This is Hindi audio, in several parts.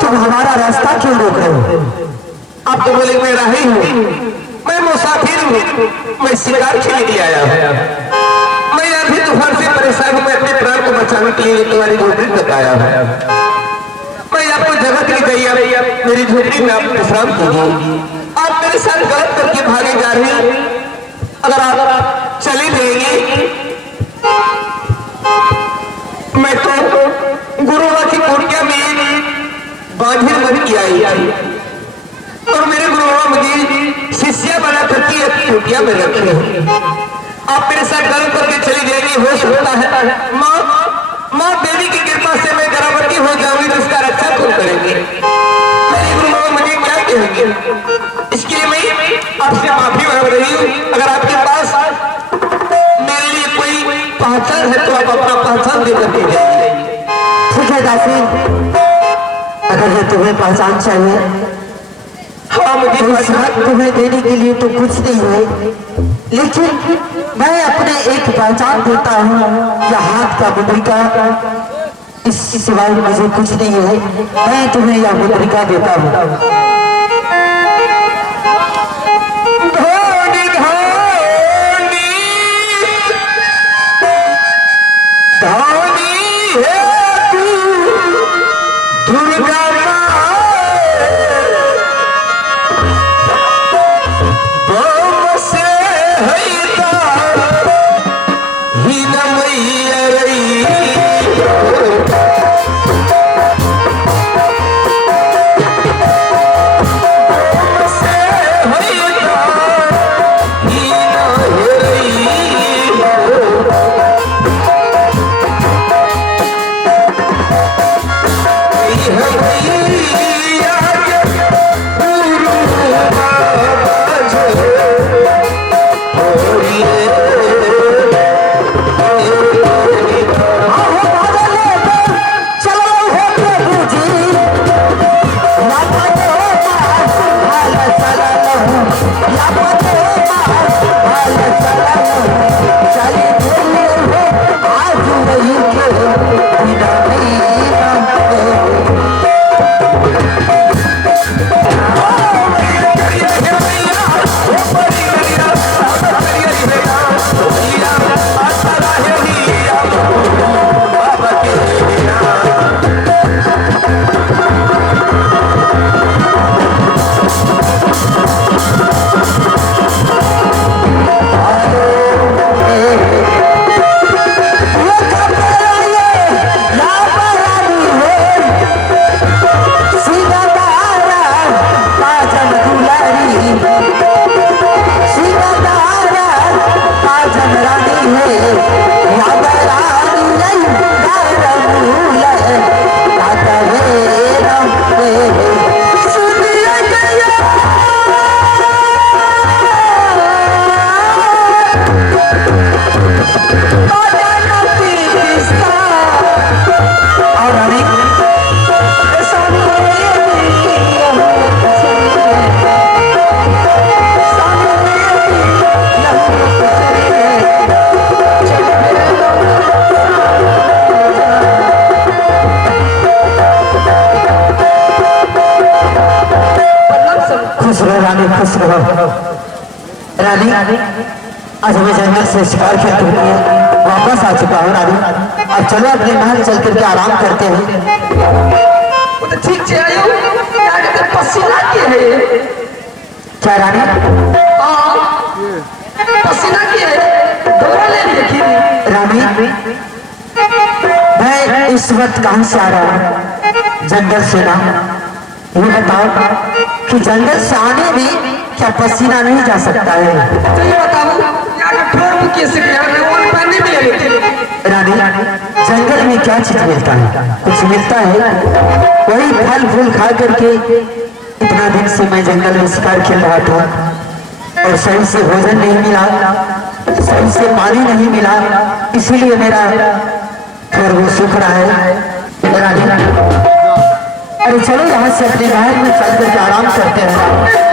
तुम हमारा रास्ता क्यों रोक रहे हो? आप तो बोले मैं राही हूँ, मैं मुसाफिर हूँ, मैं शिकार खेलने के लिए आया हूँ। मैं अभी तूफान से परेशान हूँ, मैं अपने प्राण को बचाने के लिए तुम्हारी झोपड़ी तक आया हूँ। मैं आपको जगह के लिए गई, मेरी झोपड़ी में आप विश्राम कीजिए। आप मेरे साथ गलत करके भागे जा रहे हैं। अगर आप चले जाएंगे, मैं तो गुरुवा की कुटिया में बांझिल बन के आई और मेरे गुरुवा मुझे शिष्या बना करके अपनी कुटिया में रखे। आप मेरे साथ गलत करके चली जाएंगे, हो सकता है माँ देवी की कृपा से मैं गर्भवती हो जाऊंगी, तो उसका रक्षा कौन करेंगे? मेरे गुरुवा मुझे क्या कहेंगे? इसके लिए मैं आपसे माफी मांग रही हूँ। अगर आपके पास मेरे लिए कोई पहचान है तो आप अपना पहचान दे करके जाइए। ठीक है दासी, अगर ये तुम्हें पहचान चाहिए, हाँ मुझे पहचान तुम्हें देने के लिए तो कुछ नहीं है, लेकिन मैं अपने एक पहचान देता हूँ या हाथ का मुद्रिका, इस सिवाय मुझे कुछ नहीं है। मैं तुम्हें यह मुद्रिका देता हूँ। रानी, आज मैं जंगल से शिकार खेलते हुए वापस आ चुका हूँ रानी। अब चलो अपने महल चल करके आराम करते हैं। तो ठीक से आयो, पसीना के है क्या रानी? पसीना के है, दौरा ले देखी रानी। मैं इस वक्त कहाँ से आ रहा हूँ? जंगल से ना। ये बताओ कि जंगल से आने में क्या पसीना नहीं जा सकता है? तो ये बताओ कैसे रानी, जंगल में क्या चीज मिलता है? कुछ मिलता है? वही फल फूल खा करके इतना दिन से मैं जंगल में शिकार खेल रहा था और सही से भोजन नहीं मिला, सही से पानी नहीं मिला, इसीलिए मेरा घर वो सूख रहा है। रानी, अरे चलो यहाँ से अपने महल में चल करके आराम करते हैं।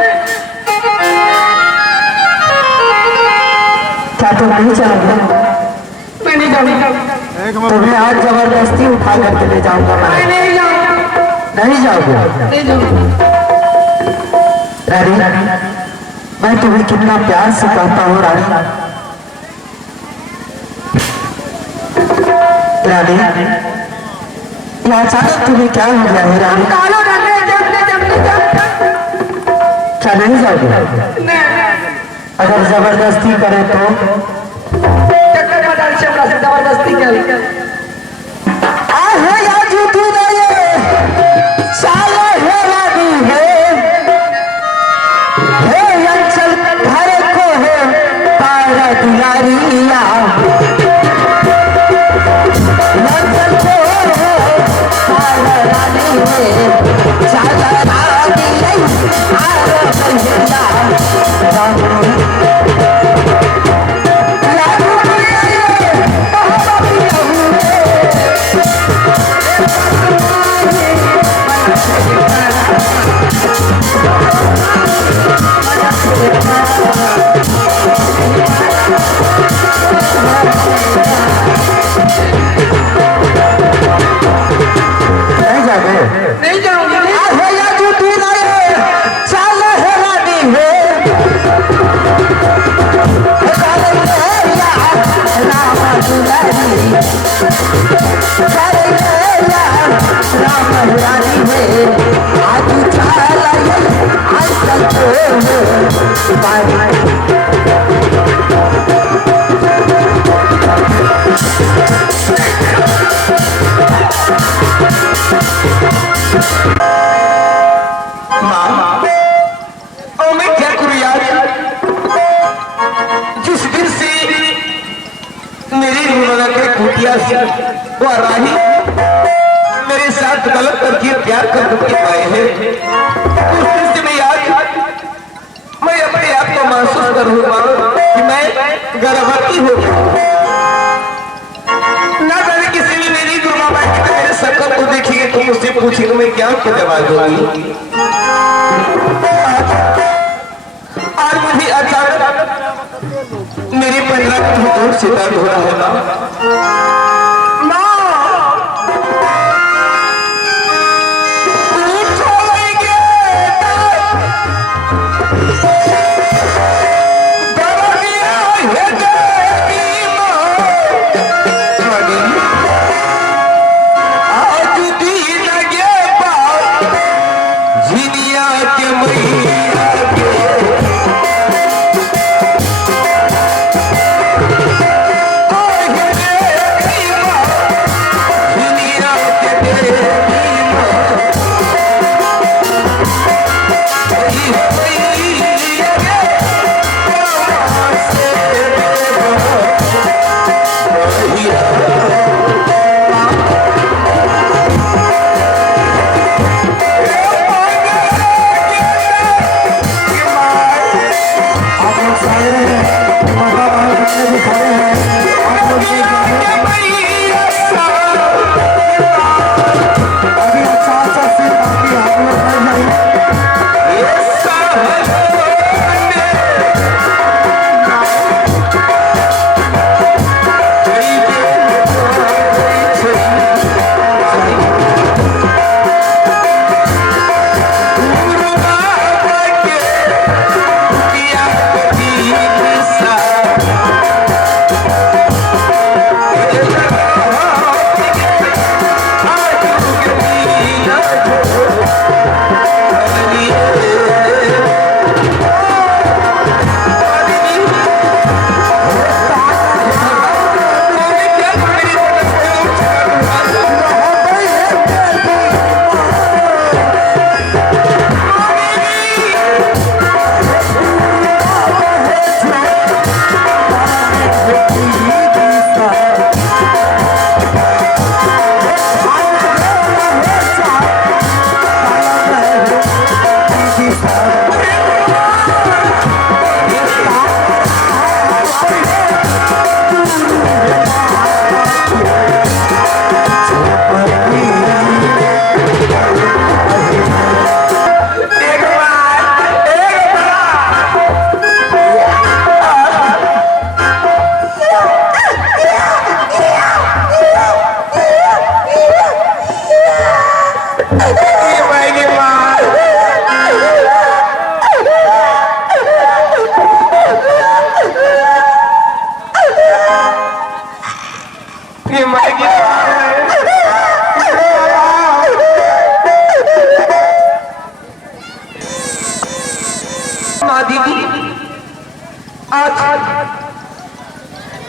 क्या तुम नहीं चाहोगे? मैं नहीं जाऊंगा। तुम्हें आज जबरदस्ती उठा करके ले जाऊंगा मैं। नहीं जाओगे? रानी, मैं तुम्हें कितना प्यार से कहता हूँ रानी। रानी, ये अचानक तुम्हें क्या हो गया है रानी? क्या नहीं जाओगे? अगर जबरदस्ती करे तो जबरदस्ती करे नहीं जाऊंगी। वो राही मेरे साथ गलत करके प्यार कर के आए हैं। उस दिन से मैं अपने आप को महसूस करूंगा कि मैं गर्भवती हूँ। ना जाने किसी ने मेरी गुरु बाबा की मेरे शक्ल को देखिए तो मुझसे पूछेगा मैं क्या जवाब दूंगी। आज मुझे अचानक मेरे परिवार की ओर से दर्द हो रहा है।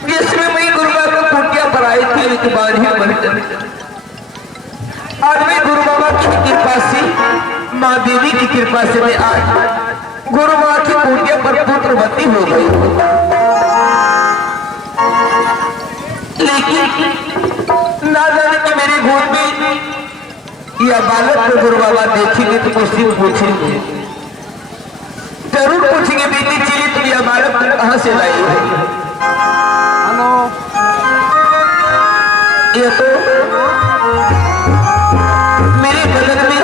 जिसमें मैं गुरु बाबा कुटिया पर आई थी एक बार ही आज मैं गुरु बाबा की कृपा से माँ देवी की कृपा से मैं आज गुरु माँ की कुटिया पर पुत्रवती हो गई। लेकिन ना जाने कि मेरी गोद में यह बालक को गुरु बाबा देखेंगे तो मुझसे पूछेंगे, जरूर पूछेंगे बेटी चली तुम यह बालक कहाँ से लाई हो। ये तो मेरे बदन में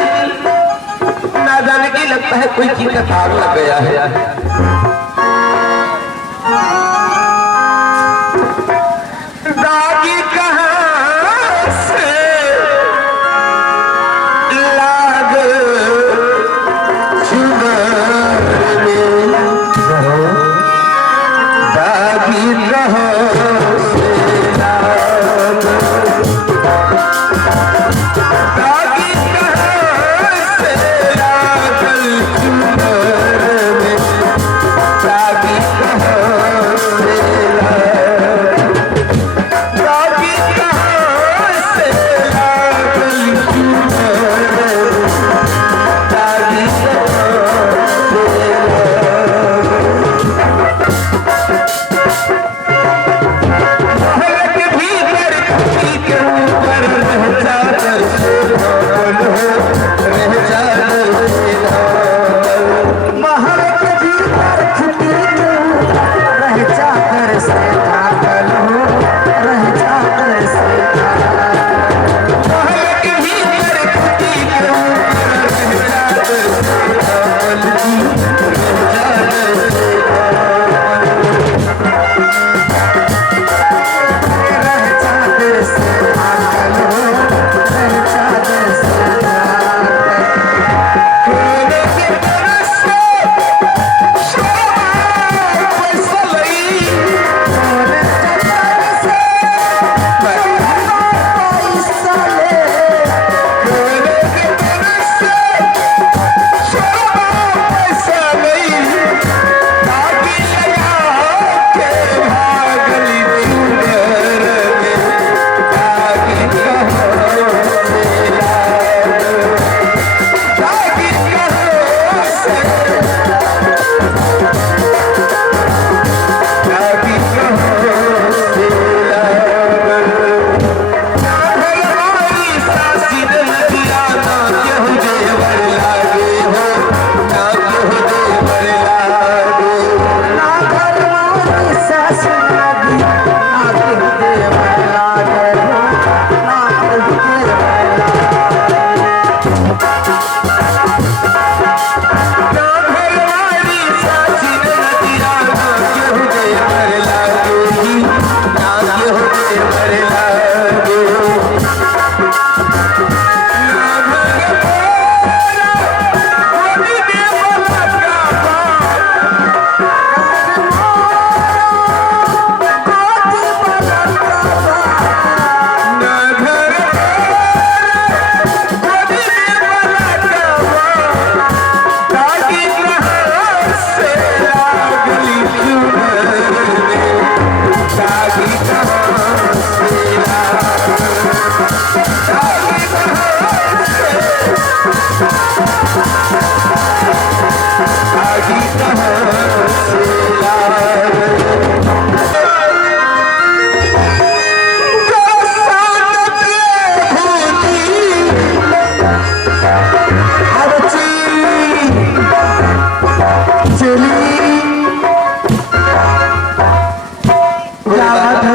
ना जाने की लगता है कोई चीज का तार लग गया है। दागी कहाँ से लाग चुनर में दागी कहाँ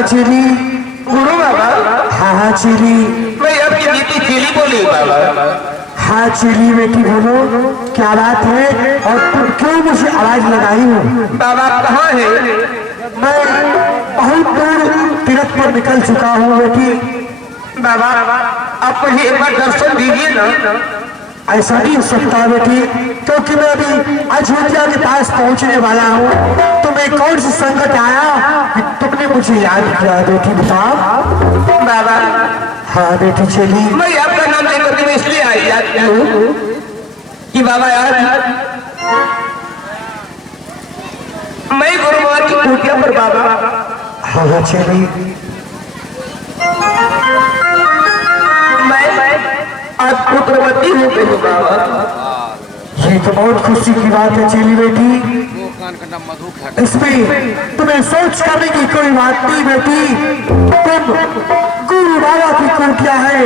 चेली गुरु बाबा। हाँ हाँ चेली, मैं आपकी बेटी चेली बोली बाबा। हाँ चेली बेटी बोलो क्या बात है और तुम क्यों मुझे आवाज लगाई हो? बाबा कहाँ है? मैं बहुत दूर तीर्थ पर निकल चुका हूँ बेटी, बाबा आप मुझे एक बार दर्शन दीजिए ना। ऐसा नहीं हो सकता बेटी, क्योंकि मैं अभी अयोध्या के पास पहुंचने वाला हूँ। तुम्हें कौन सी संकट आया कि तुमने मुझे याद किया बेटी, बताओ। बाबा हाँ बेटी चली। मैं आपका नाम लेकर के मैं इसलिए आई याद किया हूँ कि बाबा यार मैं गुरु बाबा की कुटिया पर बाबा हाँ हाँ चली। मैं आज पुत्रवती हो गई हूँ बाबा। ये तो बहुत खुशी की बात है चली बेटी। इसमें तुम्हें सोच करने की कोई बात नहीं बेटी। तुम गुरु बाबा की कुटिया है,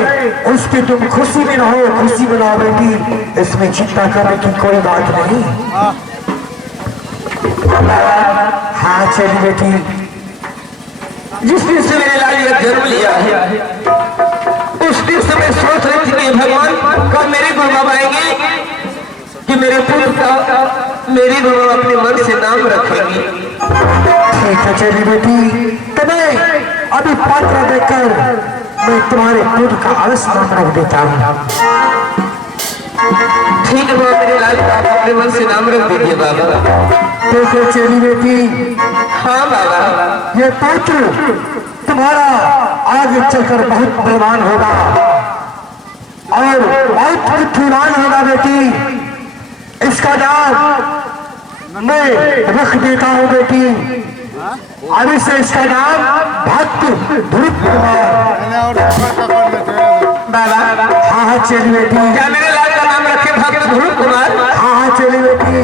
उसकी तुम खुशी में रहो, खुशी मनाओ बेटी। इसमें चिंता करने की कोई बात नहीं। हाँ चली बेटी। जिस दिन से मेरे लाल यह जन्म लिया है उस दिन से मैं सोच रही थी कि भगवान कब मेरे गुरु बाबा आएंगे कि मेरे पुत्र का मेरी गुरु बाबा अपने मन से नाम रखेंगे। ठीक है चली बेटी, तुम्हें अभी पत्र देकर मैं तुम्हारे पुत्र का अवश्य नाम रख देता हूँ। ठीक है बाबा, मेरे लाल आप अपने मन से नाम रख दीजिए बाबा। ठीक है चली बेटी। हाँ बाबा, ये पुत्र तुम्हारा आगे चलकर बहुत बलवान होगा और बहुत बुद्धिमान होगा बेटी। इसका नाम मैं रख देता हूँ बेटी। अभी से इसका नाम भक्त ध्रुव कुमार। बाबा हाँ हाँ चली बेटी। क्या मेरे लाल का नाम रखे भक्त ध्रुव कुमार? हाँ हाँ चली बेटी,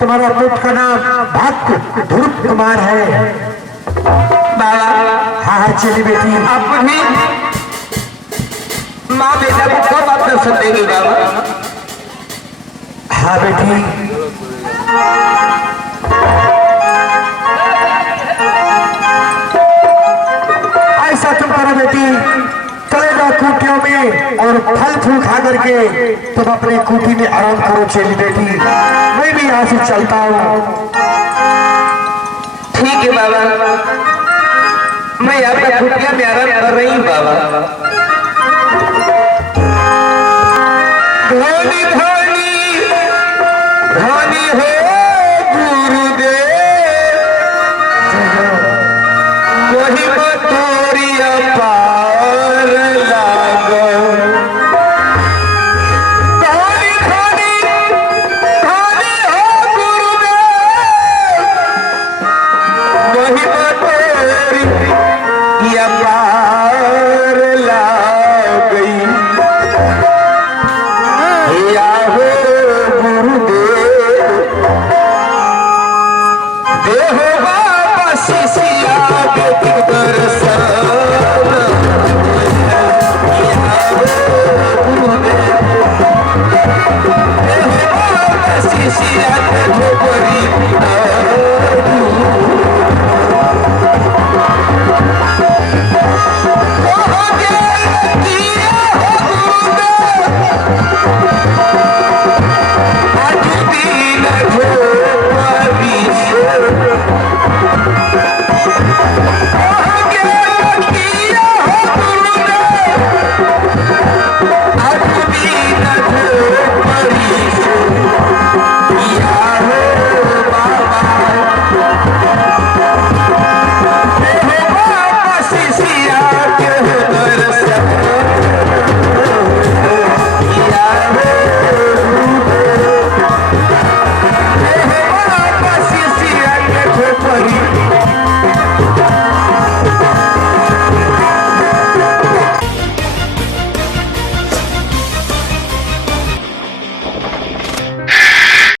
तुम्हारा पुत्र का नाम भक्त ध्रुव कुमार है। बाबा हाँ हाँ चली बेटी। आप भी माँ बेटा को कब आप दर्शन देंगे बाबा? हाँ बेटी। ऐसा तुम करो बेटी, चले जाओ कुटियों में और फल फूल खा करके तुम अपनी कुटी में आराम करो चली बेटी। मैं भी यहाँ से चलता हूँ। ठीक है बाबा, मैं आपका कुटिया में आराम कर रही हूँ बाबा। धोनी धोनी धोनी हो गुरुदेव, वही बतोरिया पार लागो। धोनी धोनी धोनी हो गुरुदेव, वही बतोरिया पार लाग गई। या हो गुरुदेव, देहो बाबा शिष्या बेटी दर्शन। या हो गुरुदेव, देहो बाबा शिष्या बेटी दर्शन।